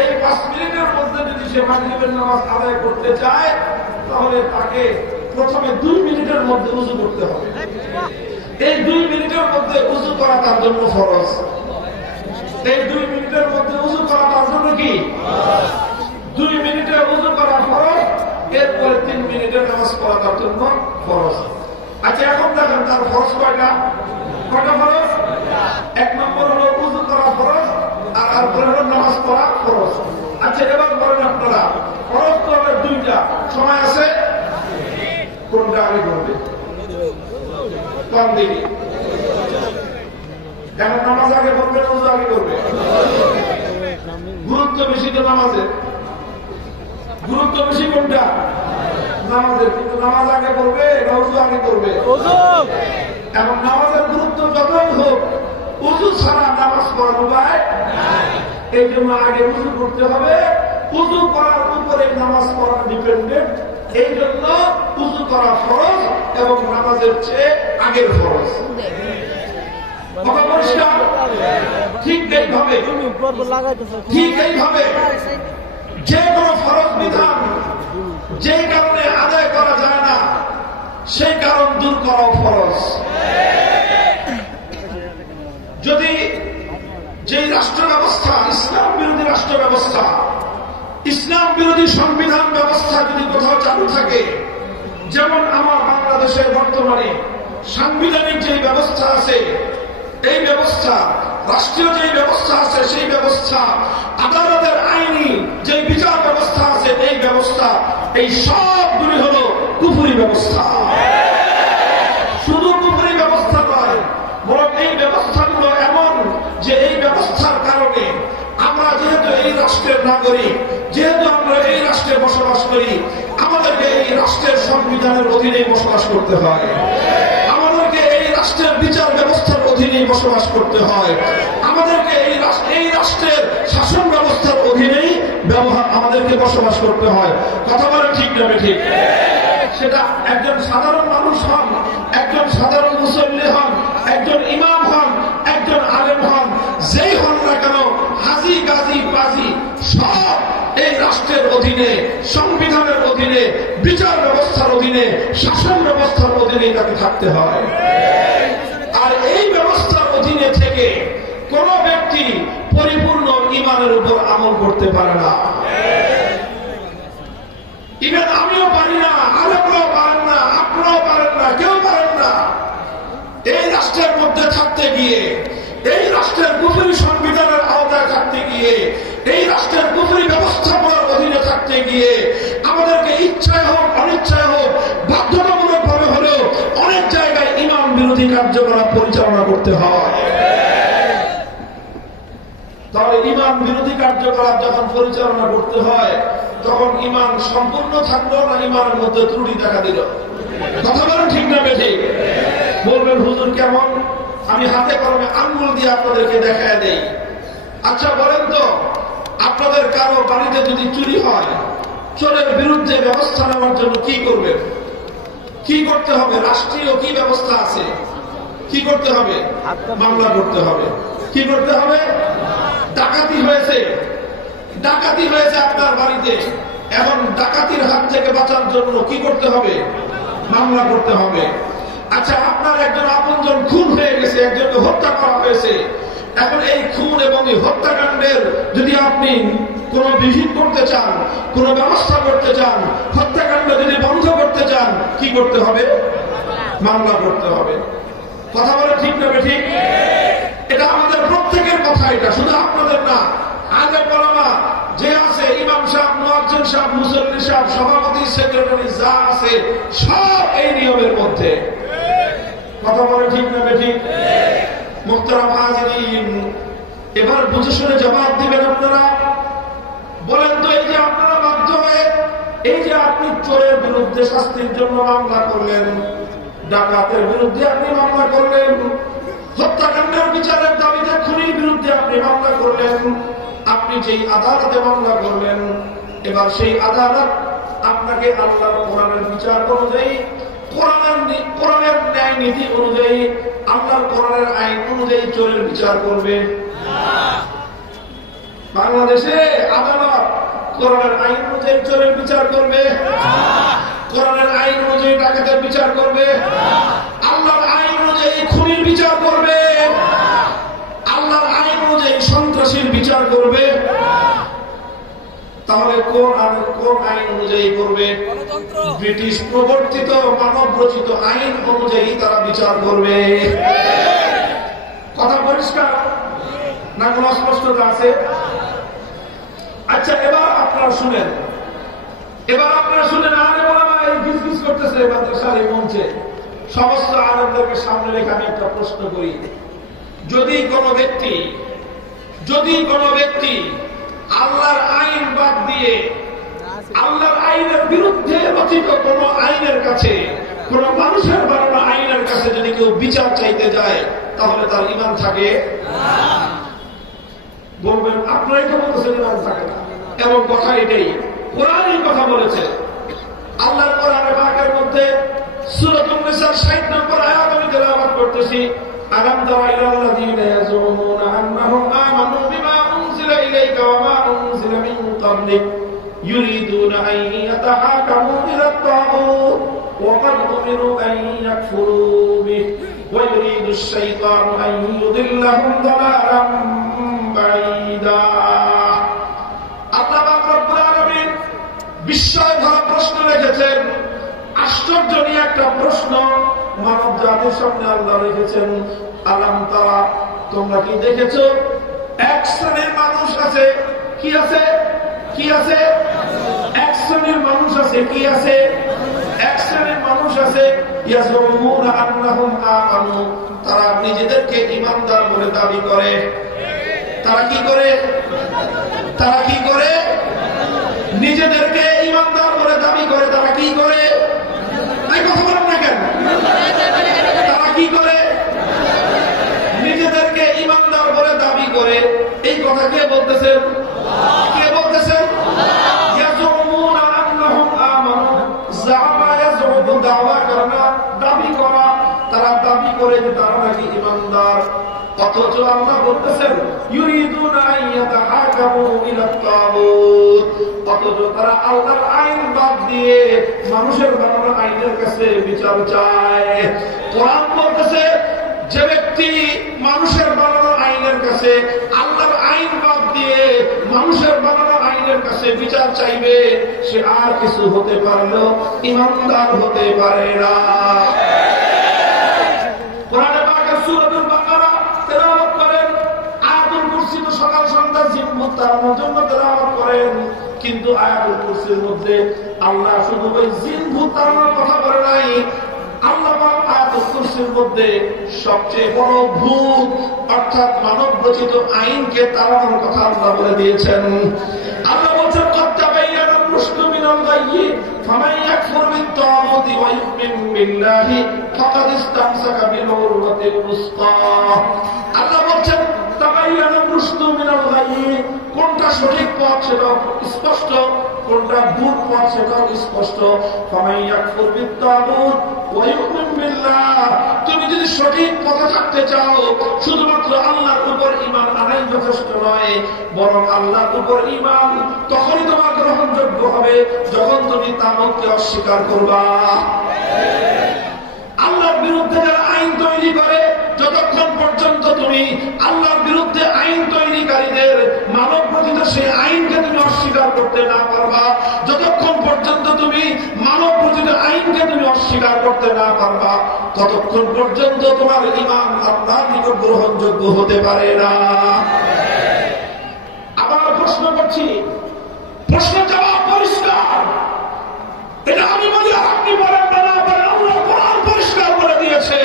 এই 5 মিনিটের মধ্যে যদি সে মাগরিবের নামাজ আদায় করতে চায়, তাহলে তাকে প্রথমে 2 মিনিটের মধ্যে উযু করতে হবে। এই 2 মিনিটের মধ্যে উযু করা তার জন্য ফরজ। এই 2 মিনিটের মধ্যে উযু নামাজ হলো কি 2 মিনিটে ওযু করা ফরজ, এরপরে 3 মিনিটে নামাজ পড়া তার জন্য ফরজ। আচ্ছা এখন দেখেন তার ফরজ কয়টা ফরজ? 1 নম্বর হলো ওযু করা ফরজ, আর তারপরে হলো নামাজ পড়া ফরজ। আচ্ছা এবার বলেন আপনারা, ফরজ তো হবে 2টা, সময় আছে, কোনটা আগে করবে? কম দিকে এখন নামাজ আগে করবে না ওযু আগে করবে? গুরুত্ব বেশি তো নামাজের, গুরুত্ব বেশি কোনটা? নামাজের। কিন্তু নামাজ আগে করবে না ওযু আগে করবে? এখন নামাজের গুরুত্ব যতই হোক, ওযু ছাড়া নামাজ পড়ার উপায় এই জন্য আগে ওযু করতে হবে। ওযু করার উপরে নামাজ পড়া ডিপেন্ডেন্ট, এই জন্য ওযু করা ফরজ এবং নামাজের চেয়ে আগের ফরজ। ঠিক এইভাবে যে কোনো ফরজ বিধান যে কারণে আদায় করা যায় না, সেই কারণ দূর করাও ফরজ। যদি যে রাষ্ট্র ব্যবস্থা ইসলাম বিরোধী রাষ্ট্র ব্যবস্থা, ইসলাম বিরোধী সংবিধান ব্যবস্থা যদি কোথাও চালু থাকে, যেমন আমার বাংলাদেশের বর্তমানে সাংবিধানিক যে ব্যবস্থা আছে, এই ব্যবস্থা, রাষ্ট্রীয় যে ব্যবস্থা আছে সেই ব্যবস্থা, আদালতের আইনি যে বিচার ব্যবস্থা আছে এই ব্যবস্থা, এই সবগুলি হলো কুফরি ব্যবস্থা। শুধু কুফরি ব্যবস্থা নয়, বরং এই ব্যবস্থাগুলো এমন যে এই ব্যবস্থার কারণে আমরা যেহেতু এই রাষ্ট্রের নাগরিক, যেহেতু আমরা এই রাষ্ট্রে বসবাস করি, আমাদেরকে এই রাষ্ট্রের সংবিধানের অধীনে বসবাস করতে হয়, আমাদেরকে এই রাষ্ট্রের বিচার ব্যবস্থার অধীনে বসবাস করতে হয়, আমাদেরকে এই রাষ্ট্রের শাসন ব্যবস্থার অধীনেই আমাদেরকে বসবাস করতে হয়। কথা বলে ঠিক না ঠিক? সেটা একজন সাধারণ মানুষ হন, একজন সাধারণ মুসল্লি হন, একজন ইমাম হন, একজন আলেম হন, যেই হন না কেন, হাজি গাজী পাজি সব এই রাষ্ট্রের অধীনে, সংবিধানের অধীনে, বিচার ব্যবস্থার অধীনে, শাসন ব্যবস্থার অধীনে তাকে থাকতে হয়। আর এই ব্যবস্থার অধীনে থেকে কোন ব্যক্তি পরিপূর্ণ ঈমানের উপর আমল করতে পারে না। ইভেন আমিও পারি না, আলেমরাও পারেন না, আপনারাও পারেন না, কেউ পারেন না। এই রাষ্ট্রের মধ্যে থাকতে গিয়ে, এই রাষ্ট্রের কুফরি সংবিধানের আওতায় থাকতে গিয়ে, এই রাষ্ট্রের কুফরি ব্যবস্থাপনার অধীনে থাকতে গিয়ে আমাদেরকে ইচ্ছায় হোক অনিচ্ছায় হোক, বাধ্যতামূলক ভাবে হলেও অনেক জায়গায় ঈমান বিরোধী কার্যকলাপ পরিচালনা করতে হয়। তাহলে ঈমান বিরোধী কার্যকলাপ যখন পরিচালনা করতে হয়, তখন ঈমান সম্পূর্ণ থাকলো না ঈমানের মধ্যে ত্রুটি দেখা দিল? কথা বলেন ঠিক না বেঠিক? বলবেন হুজুর কেমন? আমি হাতে কলমে আঙ্গুল দিয়ে আপনাদেরকে দেখায় দেই। আচ্ছা বলেন তো, আপনাদের কারো বাড়িতে যদি চুরি হয়, চোরের বিরুদ্ধে ব্যবস্থা নেওয়ার জন্য কি করবেন? কি করতে হবে? রাষ্ট্রীয় কি ব্যবস্থা আছে? কি করতে হবে? মামলা করতে হবে। কি করতে হবে? ডাকাতি হয়েছে, ডাকাতি হয়েছে আপনার বাড়িতে, এখন ডাকাতির হাত থেকে বাঁচার জন্য কি করতে হবে? মামলা করতে হবে। আচ্ছা আপনার একজন আপনজন খুন হয়ে গেছে, একজনকে হত্যা করা হয়েছে, এখন এই খুন এবং এই হত্যাকাণ্ডের যদি আপনি কোন বিহিত করতে চান, কোন ব্যবস্থা করতে চান, হত্যাকাণ্ড যদি বন্ধ করতে চান, কি করতে হবে? মামলা করতে হবে। কথা বলে ঠিক না ঠিক? এটা আমাদের প্রত্যেকের কথা, এটা শুধু আপনাদের না। আলেম ওলামা যে আছে, ইমাম সাহেব, মুয়াজ্জিন সাহেব, মুসল্লি সাহেব, সভাপতি, সেক্রেটারি যা আছে, সব এই নিয়মের মধ্যে। কথা বলে ঠিক না ঠিক? মুহতারাম হাজিরিন, এবার বুঝে শুনে জবাব দিবেন আপনারা। বলেন তো, এই যে আপনারা বাধ্য হয়ে, এই যে আপনি চোরের বিরুদ্ধে শাস্তির জন্য মামলা করলেন, ডাকাতের বিরুদ্ধে আপনি মামলা করলেন, হত্যাকাণ্ডের বিচারের দাবিতে খুনির বিরুদ্ধে আপনি মামলা করলেন, আপনি যেই আদালতে মামলা করলেন, এবার সেই আদালত আপনাকে আল্লাহর কোরআনের বিচার অনুযায়ী, কোরআনের ন্যায় নীতি অনুযায়ী, আল্লাহর কোরআনের আইন অনুযায়ী চোরের বিচার করবে। বাংলাদেশে আদালত কোরআনের আইন অনুযায়ী চোরের বিচার করবে? কোরআনের আইন অনুযায়ী ডাকাতের বিচার করবে? আল্লাহর আইন অনুযায়ী খুনির বিচার করবে? আল্লাহর আইন অনুযায়ী সন্ত্রাসীর বিচার করবে? তাহলে কোন আইন অনুযায়ী করবে? ব্রিটিশ প্রবর্তিত মানব রচিত আইন অনুযায়ী তারা বিচার করবে। কথা পরিষ্কার না? কোন অস্পষ্টতা আছে? আচ্ছা, এবার আপনারা শুনেন, আরে ওলামা এই গিজগিজ করতেছে মাদ্রাসার এই মঞ্চে, সমস্ত আলেমদেরকে সামনে রেখে আমি একটা প্রশ্ন করি। যদি কোনো ব্যক্তি আল্লাহর আইন বাদ দিয়ে আল্লাহর আইনের বিরুদ্ধে রচিত কোন আইনের কাছে, কোন মানুষের বানানো আইনের কাছে যদি কেউ বিচার চাইতে যায়, তাহলে তার ঈমান থাকে? বলবেন আপনারাই তো বলতেছেন ঈমান থাকে না, এবং কথা এটাই, কোরআনই কথা বলেছে। আল্লাহর কোরআনে পাকের মধ্যে সূরাতুন নিসার 60 নম্বর আয়াত আমি তেলাওয়াত করতেছি। আলাম তারা ইলাল্লাযীনা ইয়াজুমুনা আন্নাহুম আমানু বিমা উনজিলা ইলাইকা ওয়া মা উনজিলা মিন ক্বাবলিক ইউরিদুনা আন ইয়াতাহাকামু ইলাত তাগুত ওয়া ক্বাদ উমিরু আন ইয়াকফুরু বিহি ওয়া ইউরিদু আশ-শাইতানু আন ইউদিল্লাহুম দালালাম বাঈদা। আল্লাহ পাক রব্বুল আলামিন বিস্ময় ভরা প্রশ্ন রেখেছেন, আশ্চর্যজনক একটা প্রশ্ন মানব জাতির সামনে আল্লাহ রেখেছেন। আলাম তারা, তোমরা কি দেখেছো? এক শ্রেণীর মানুষ আছে, কি আছে? এক শ্রেণীর মানুষ আছে, কি আছে? এক শ্রেণীর মানুষ আছে ইয়াজুমুনা আন্নাহুম আমানু, তারা নিজেদেরকে ঈমানদার বলে দাবি করে। তারা কি করে? নিজেদেরকে ঈমানদার বলে দাবি করে। তারা কি করে? কথা বলেন না কেন? তারা কি করে? নিজেদেরকে ঈমানদার বলে দাবি করে। এই কথা কে বলতেছেন? ইয়াজুমুনা আন্নাহুম আমানু, যাআমা ইয়াজুমু, দাওয়া করা, দাবি করা। তারা দাবি করে যে তারা নাকি ঈমানদার, অথচ আল্লাহ বলতেছেন ইউরিদুনা আন ইয়াতাহাকামু ইলাত তাগুত, অথচ তারা আল্লাহর আইন বাদ দিয়ে মানুষের বানানো আইনের কাছে বিচার চায়। কোরআন বলতেছে যে ব্যক্তি মানুষের বানানো আইনের কাছে, আল্লাহর আইন বাদ দিয়ে মানুষের বানানো আইনের কাছে বিচার চাইবে, সে আর কিছু হতে পারলেও ঈমানদার হতে পারে না। কোরআনে পাকের সূরাতুল বাকারা তেলাওয়াত করেন, আয়াতুল কুরসি তো সকাল সন্ধ্যা জিনভূত তাড়ানোর জন্য তেলাওয়াত করেন, কিন্তু আয়াতুল কুরসির মধ্যে আল্লাহ শুধু ওই জিনভূত তাড়ানোর কথা বলে নাই। আল্লাহ আয়াতুল কুরসির মধ্যে সবচেয়ে বড় ভূত অর্থাৎ মানব রচিত আইনকে তাড়ানোর কথা আল্লাহ বলে দিয়েছেন। আল্লাহ বলছেন ক্বাদ তাবায়্যানা আর-রুশদু মিনাল গায়য়্যি ফামান ইয়াকফুর বিত-তাগুতি ওয়া ইউমিন বিল্লাহি ফাকাদ ইসতামসাকা বিল-উরওয়াতিল উসকা। আল্লাহ বলছেন তাবায়্যানা আর-রুশদু মিনাল গায়য়্যি, কোনটা সঠিক পথ সেটা স্পষ্ট, কোনটা ভুল পথ সেটাও স্পষ্ট। ফামান ইয়াকফুর বিত-তাগুত ওয়া ইউমিন বিল্লাহ, তুমি যদি সঠিক পথে থাকতে চাও শুধুমাত্র আল্লাহর উপর ঈমান আনাই যথেষ্ট নয়, বরং আল্লাহর উপর ঈমান তখনই তোমার গ্রহণযোগ্য হবে যখন তুমি তাগুতকে অস্বীকার করবা। আল্লাহর বিরুদ্ধে যারা আইন তৈরি করে, যতক্ষণ পর্যন্ত তুমি আল্লাহর বিরুদ্ধে আইন তৈরিকারীদের মানব রচিত সেই আইনকে তুমি অস্বীকার করতে না পারবা, যতক্ষণ পর্যন্ত তুমি মানব রচিত আইনকে তুমি অস্বীকার করতে না পারবা, ততক্ষণ পর্যন্ত তোমার ঈমান আল্লাহর নিকট গ্রহণযোগ্য হতে পারে না। আবার প্রশ্ন করছি, প্রশ্ন জবাব পরিষ্কার। এটা আমি বলি আর আপনি বলেন না বলেন, আল্লাহ কোরআন পরিষ্কার করে দিয়েছে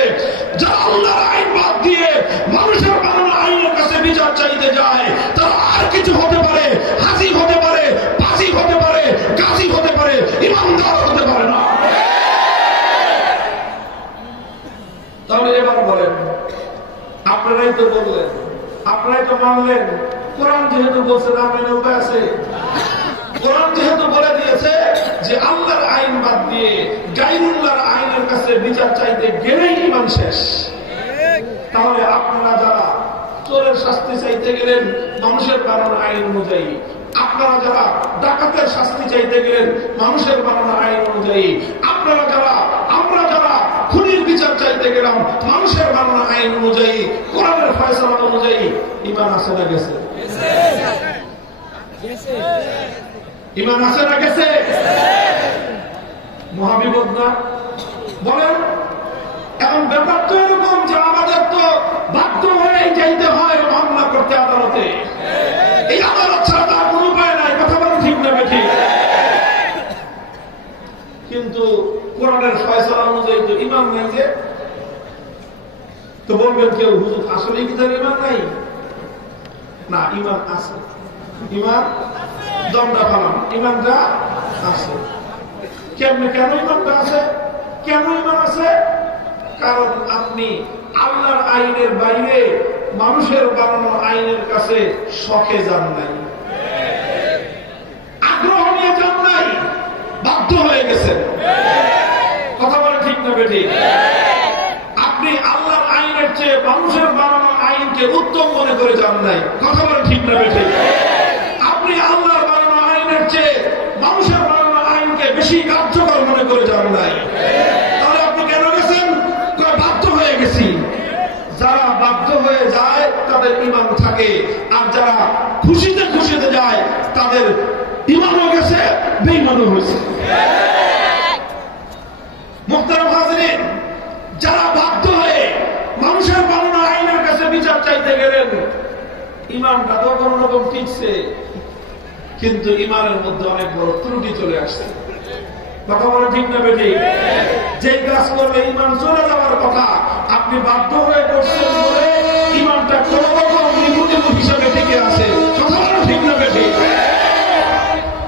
যারা আল্লাহর আইন বাদ দিয়ে মানুষের বানানো আইনের কাছে বিচার চাইতে যায়, তারা আর কিছু হতে পারে, হাসি হতে পারে, পাসি হতে পারে, গাজী হতে পারে, ইমানদার হতে পারে না। তাহলে এবার বলেন, আপনারাই তো বললেন, আপনারাই তো মানলেন, কোরআন যেহেতু বলছে না মেনে উপায় আছে। কোরআন যেহেতু বলে দিয়েছে যে আল্লাহর আইন বাদ দিয়ে গায়রুল্লাহর আইনের কাছে বিচার চাইতে গেলেই ঈমান শেষ, তাহলে আপনারা যারা চোরের শাস্তি চাইতে গেলেন মানুষের বানানো আইন অনুযায়ী, আপনারা যারা ডাকাতের শাস্তি চাইতে গেলেন মানুষের বানানো আইন অনুযায়ী, আপনারা যারা, আমরা যারা খুনির বিচার চাইতে গেলাম মানুষের বানানো আইন অনুযায়ী, কোরআনের ফয়সালা অনুযায়ী, ঈমান আছে না গেছে? ইমান আছে না গেছে? মহাবিপদ না বলেন? এখন ব্যাপার তো এরকম যে আমাদের তো বাধ্য হয়ে যাইতে হয় মামলা করতে আদালতে। এই আদালত ছাড়া তার কোন উপায় নাই। কথা বলে ঠিক না বেঠিক? কিন্তু কোরআনের ফয়সালা অনুযায়ী তো ইমান নাই। যে তো বলবেন কেউ, হুজুর আসলে কি তার ইমান নাই? না, ইমান আছে। ইমান দণ্ডা ফালাম, ইমানটা আছে। কেন ইমানটা আছে? কেন ইমান আছে? কারণ আপনি আল্লাহর আইনের বাইরে মানুষের বানানো আইনের কাছে শখে যান নাই, আগ্রহ নিয়ে যান নাই, বাধ্য হয়ে গেছেন। কথা বলে ঠিক না বেঠিক? আপনি আল্লাহর আইনের চেয়ে মানুষের বানানো আইনকে উত্তম মনে করে যান নাই। কথা বলে ঠিক না বেঠিক? আপনি আল্লাহর বানানো আইনের চেয়ে মানুষের বানানো আইনকে বেশি কার্যকর মনে করে যান নাই। তাহলে আপনি কেন গেছেন? বাধ্য হয়ে গেছি। যারা বাধ্য হয়ে যায় তাদের ইমান থাকে, আর যারা খুশিতে খুশিতে যায় তাদের ইমানও গেছে, বেঈমানও হয়েছে। মুহতারাম হাজিরিন, যারা বাধ্য হয়ে মানুষের বানানো আইনের কাছে বিচার চাইতে গেলেন, ইমানটা তো কোন রকম টিকছে, কিন্তু ইমানের মধ্যে অনেক বড় ত্রুটি চলে আসছে। কথা বলে ঠিক না বেঠিক? যে কাজ করলে ইমান চলে যাওয়ার কথা, আপনি বাধ্য হয়ে করছেন বলে ইমানটা কোন রকম নিমুনিম হিসাবে টিকে আছে। কথা বলে ঠিক না বেঠিক?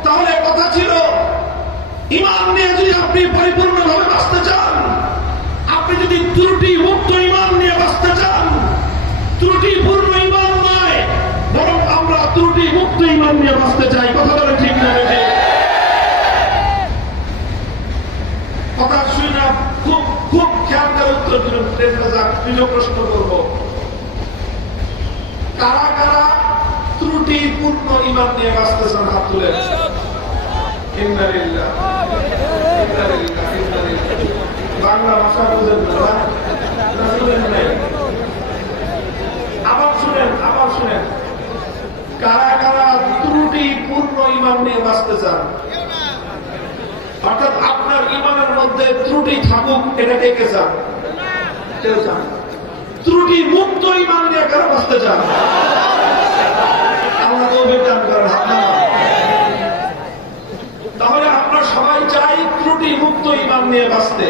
তাহলে কথা ছিল, ইমান নিয়ে যদি আপনি পরিপূর্ণভাবে বাঁচতে চান, আপনি যদি ত্রুটি মুক্ত ইমান নিয়ে বাঁচতে চান, ত্রুটিপূর্ণ ইমান নয়, বরং আমরা ত্রুটি মুক্ত ইমান নিয়ে বাঁচতে চাই। কথা বলে ঠিক না বেঠিক? কথা শুনে না, খুব খুব খেয়াল করে উত্তর দিলেন। প্রিয় প্রশ্ন করব, কারা কারা ত্রুটিপূর্ণ ইমান নিয়ে বাঁচতেছেন? হাত তুলেন। বাংলা ভাষা বুঝেন না? আবার শুনেন, কারা কারা ত্রুটিপূর্ণ ইমান নিয়ে বাঁচতে চান? অর্থাৎ আপনার ইমানের মধ্যে ত্রুটি থাকুক, এটা কে চান? কেউ চান? ত্রুটি মুক্ত ইমান নিয়ে কারা বাঁচতে চান? আমাকে অভিযান করেন। তাহলে আমরা সবাই চাই ত্রুটি মুক্ত ইমান নিয়ে বাঁচতে।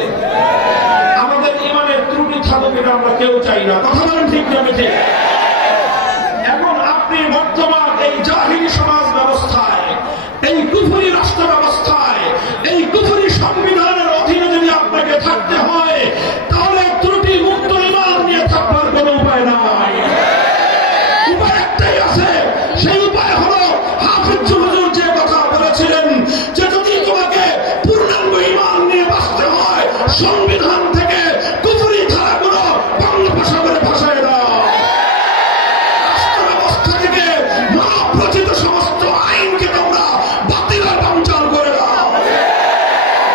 আমাদের ইমানের ত্রুটি থাকুক, এটা আমরা কেউ চাই না। কথা বলেন ঠিক না বেঠিক? এখন আপনি বর্তমান এই জাহিলি সমাজ ব্যবস্থায়, এই কুফরি রাষ্ট্র ব্যবস্থায়, এই কুফরি সংবিধানের অধীনে যদি আপনাকে থাকতে হয়, তাহলে ত্রুটি মুক্ত ইমান নিয়ে থাকবার কোন উপায় নাই। উপায় একটাই আছে, সেই উপায় হলো হাফিজ হুজুর যে কথা বলেছিলেন, যে যদি তোমাকে পূর্ণাঙ্গ ইমান নিয়ে বাঁচতে হয়, সংবিধান থেকে কুফরি ধারাগুলো বাংলা ভাষা করে ভাষায় দাও। রাষ্ট্র ব্যবস্থা থেকে মহাপ্রচিত সমস্ত আইনকে তোমরা বাতিল আর বানচাল করে দাও।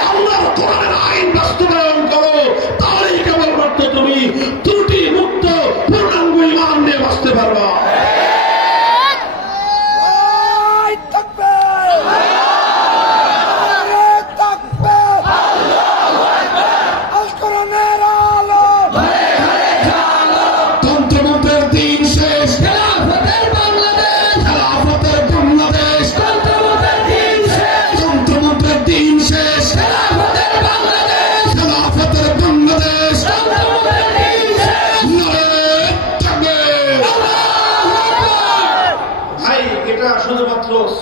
আল্লাহর কোরআনের আইন বাস্তবায়ন করো, তাহলেই কেবলমাত্র তুমি ত্রুটি মুক্ত পূর্ণাঙ্গ ইমান নিয়ে বাঁচতে পারবা।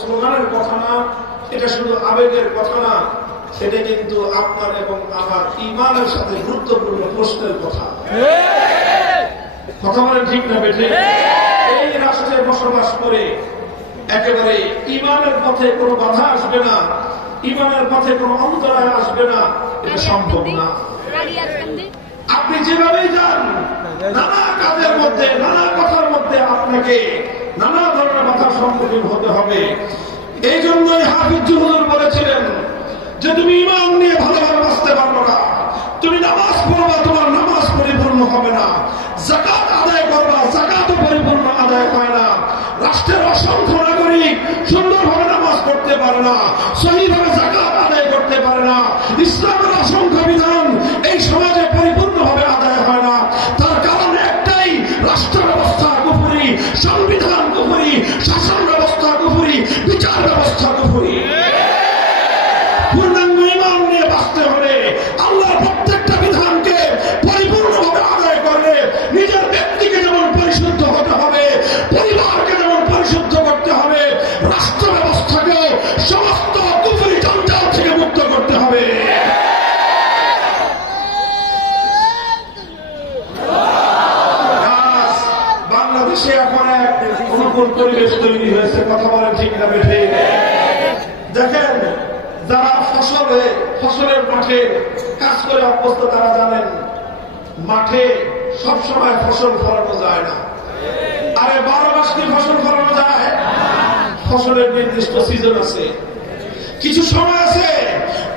স্লোগানের কথা না, এটা শুধু আবেগের কথা না, এটা কিন্তু আপনার এবং আমার ইমানের সাথে গুরুত্বপূর্ণ প্রশ্নের কথা। কথা বলেন ঠিক না বেঠিক? এই রাষ্ট্রে বসবাস করে একেবারে ইমানের পথে কোনো বাধা আসবে না, ইমানের পথে কোনো অন্তরায় আসবে না, এটা সম্ভব না। আপনি যেভাবেই যান, নানা কাজের মধ্যে, নানা কথার মধ্যে আপনাকে নানা ধরনের বাধার সম্মুখীন হতে হবে। এই জন্যই হাফিজ হুজুর বলেছিলেন যে তুমি ইমান নিয়ে ভালোভাবে বাঁচতে পারবে না, তুমি নামাজ পড়বা, তোমার নামাজ পরিপূর্ণ হবে না, যাকাত আদায় করবা, যাকাতও পরিপূর্ণ আদায় হয় না। রাষ্ট্রের অসংখ্য নাগরিক সুন্দরভাবে নামাজ পড়তে করতে পারে না, সহিভাবে যাকাত আদায় করতে পারে না, ইসলামের অসংখ্য বিধান এই সমাজে পরিপূর্ণভাবে আদায় হয় না। তার কারণ একটাই, রাষ্ট্র ব্যবস্থা কুফরি, সংবিধান কুফরি, শাসন ব্যবস্থা কুফরি, বিচার ব্যবস্থা কুফরি। পূর্ণাঙ্গ ঈমান নিয়ে বাঁচতে হলে আল্লাহর প্রত্যেকটা বিধানকে পরিপূর্ণভাবে আদায় করলে নিজের ব্যক্তিকে যেমন পরিশুদ্ধ হতে হবে, পরিবারকে যেমন পরিশুদ্ধ করতে হবে, রাষ্ট্র ব্যবস্থাকেও সমস্ত কুফরি জঞ্জাল থেকে মুক্ত করতে হবে। বাংলাদেশে এখন এক অনুকূল পরিবেশ তৈরি হয়েছে, কথা বলেন ঠিক না বেঠে? দেখেন, যারা ফসলের মাঠে কাজ করে অভ্যস্ত তারা জানেন, মাঠে সবসময় ফসল ফলানো যায় না। আরে 12 মাস কি ফসল ফলানো যায়? ফসলের নির্দিষ্ট সিজন আছে, কিছু সময় আছে,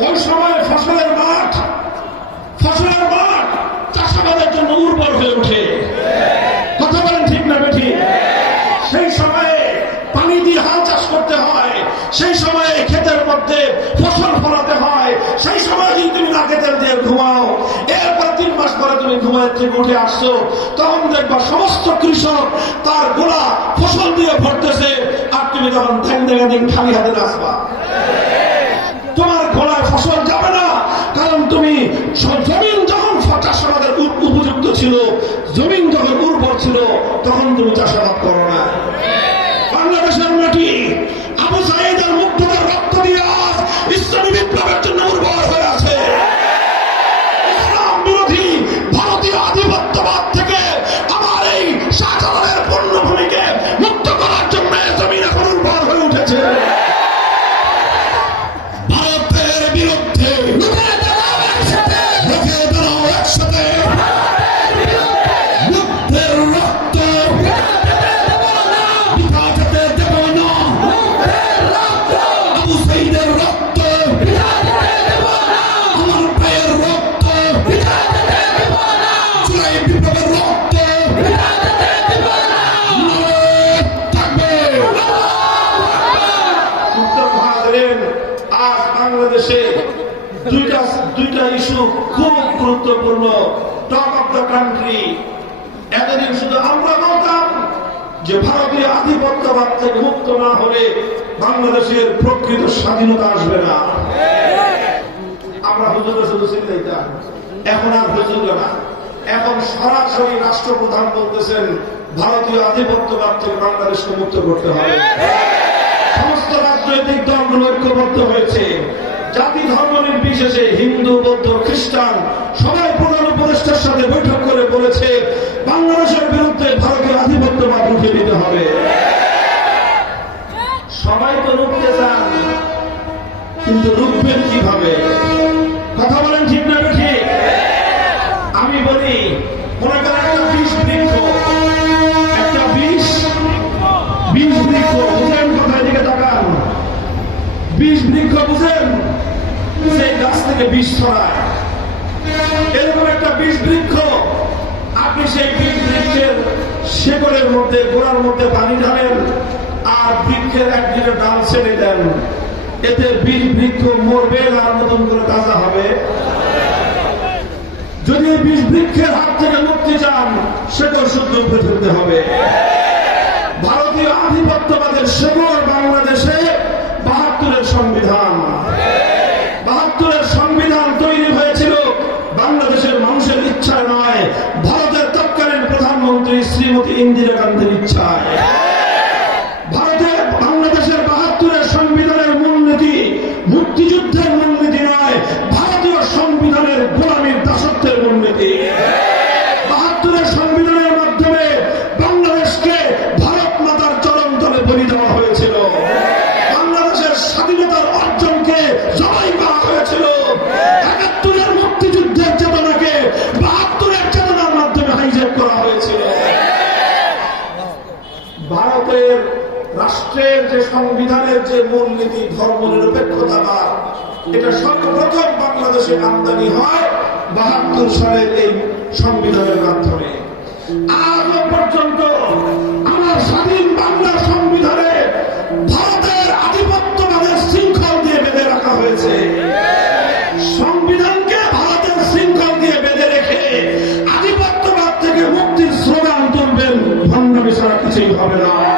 ওই সময় ফসলের মাঠ চাষাবাদের জন্য উর্বর হয়ে ওঠে, কথা বলেন ঠিক না বেঠি? সেই সময়ে পানি দিয়ে হাল চাষ করতে হয়, সেই সময়ে ক্ষেতের মধ্যে ফসল ফলাতে হয়, সেই সময় যদি তুমি নাকে তেল দিয়ে ঘুমাও, এরপর 3 মাস পরে তুমি ঘুমায় থেকে উঠে আসছো, তখন দেখবা সমস্ত কৃষক তার গোলা ফসল দিয়ে ভরতেছে, আর তুমি তখন দিন খালি হাতে নাচবা। তোমার গোলায় ফসল যাবে না, কারণ তুমি জমিন যখন চাষাবাদের উপযুক্ত ছিল, জমিন যখন উর্বর ছিল, তখন তুমি চাষাবাদ করো না। বাংলাদেশের মাটি আবু সাঈদ আর মুগ্ধতার রক্ত দিয়ে আজ ইসলামী বিপ্লবের জন্য উর্বর হয়ে আছে। ইসলাম বিরোধী ভারতীয় আধিপত্যবাদ থেকে আমার এই শাহজালালের পূর্ণভূমিকে মুক্ত করার জন্য জমিন এখন উর্বর হয়ে উঠেছে। ভারতের বিরুদ্ধে একসাথে মুগ্ধের রক্ত আবু সাঈদের রক্ত, আমার ভাইয়ের রক্ত, জুলাই বিপ্লবের রক্ত থাকবে। উত্তর ভারতের আজ বাংলাদেশে দুইটা ইস্যু খুব গুরুত্বপূর্ণ, টক অফ দ্য কান্ট্রি। এতদিন শুধু আমরা বলতাম যে ভারতীয় আধিপত্যবাদ থেকে মুক্ত না হলে বাংলাদেশের প্রকৃত স্বাধীনতা আসবে না। আমরা হুজুরে শুধু চিন্তাইতাম, এখন আর হুজুর না, এখন সরাসরি রাষ্ট্রপ্রধান বলতেছেন ভারতীয় আধিপত্যবাদ থেকে বাংলাদেশকে মুক্ত করতে হবে। সমস্ত রাজনৈতিক দলগুলো ঐক্যবদ্ধ হয়েছে, জাতি ধর্ম নির্বিশেষে, হিন্দু, বৌদ্ধ, খ্রিস্টান সবাই প্রধান উপদেষ্টার সাথে বৈঠক করে বলেছে বাংলাদেশের বিরুদ্ধে ভারতীয় আধিপত্যবাদ রুখে দিতে হবে। সবাই তো রুখতে চান, কিন্তু রুখবেন কিভাবে? কথা বলেন ঠিক না ঠিক? আমি বলি, মনে করেন একটা বিষ বৃক্ষ বুঝেন, কোথায় দিকে তাকান? বিষ বৃক্ষ বুঝেন? সেই গাছ থেকে বিষ ছড়ায়, এরকম একটা বিষ বৃক্ষ। আপনি সেই বিষ বৃক্ষের শেকড়ের মধ্যে, গোড়ার মধ্যে পানি ঢালেন, আর বৃক্ষের একদিকে ডাল ছেড়ে দেন, এতে বিষ বৃক্ষ মরবে আর নতুন করে তাজা হবে? যদি বিষ বৃক্ষের হাত থেকে মুক্তি চান, শেকড় শুদ্ধ উপরে ফেলতে হবে। ভারতীয় আধিপত্যবাদের শেকড় বাংলাদেশে ৭২-এর সংবিধান। ৭২-এর সংবিধান তৈরি হয়েছিল বাংলাদেশের মানুষের ইচ্ছায় নয়, ভারতের তৎকালীন প্রধানমন্ত্রী শ্রীমতী ইন্দিরা গান্ধীর ইচ্ছায়। বাংলাদেশের ৭২-এর সংবিধানের মূলনীতি মুক্তিযুদ্ধের মূলনীতি নয়, ভারতীয় সংবিধানের গোলামীর দাসত্বের মূলনীতি। ৭২-এর সংবিধানের মাধ্যমে বাংলাদেশকে ভারত মাতার চরণ তলে বলি দেওয়া হয়েছিল, বাংলাদেশের স্বাধীনতার অর্জনকে জবাই করা হয়েছিল। ৭১-এর মুক্তিযুদ্ধের চেতনাকে ৭২-এর চেতনার মাধ্যমে হাইজ্যাক করা হয়েছিল। ভারতের রাষ্ট্রের যে সংবিধানের যে মূলনীতি ধর্ম নিরপেক্ষতাবাদ, এটা সর্বপ্রথম বাংলাদেশে আমদানি হয় ৭২ সালের এই সংবিধানের মাধ্যমে। আজও পর্যন্ত আমার স্বাধীন বাংলার সংবিধানে ভারতের আধিপত্যবাদের হবে না।